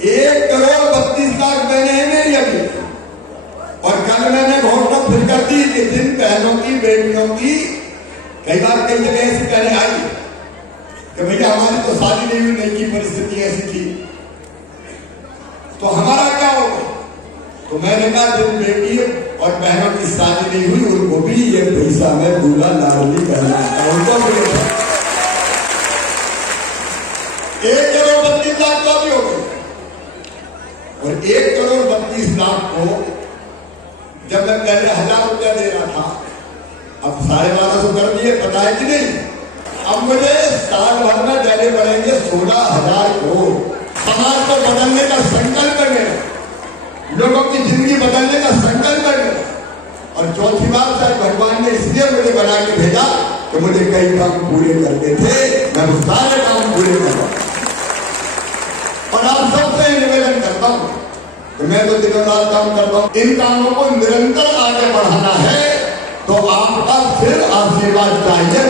1,32,00,000 बहनें हैं मेरी अभी। और कल मैंने घोषणा फिर कर दी कि जिन बहनों की बेटियों की कई बार कई जगह ऐसी कहने आई कि भैया हमारी तो शादी नहीं हुई, नहीं की परिस्थिति ऐसी थी, तो हमारा क्या होगा? तो मैंने कहा जिन बेटी और बहनों की शादी नहीं हुई उनको भी ये पैसा में दूल्हा लाडली करना है। उनको भी 1,32,00,000 तो भी हो गए। और 1,32,00,000 को जब मैं पहले 1,000 रुपया दे रहा था, अब 12,500 कर दिए, पता है कि नहीं? अब मुझे साल भर में देने पड़ेंगे 16,000 करोड़। समाज को बदलने का संकल्प है मेरा, लोगों की जिंदगी बदलने का संकल्प है मेरा। और चौथी बात शायद भगवान ने इसलिए मुझे बना के भेजा कि मुझे कई काम पूरे करने थे, मैं वो सारे काम पूरे कर रहा हूं। और आप सबसे निवेदन करता हूं कि मैं तो दिनों रात काम करता हूं, इन कामों को निरंतर आगे बढ़ाना है तो आपका फिर आशीर्वाद चाहिए।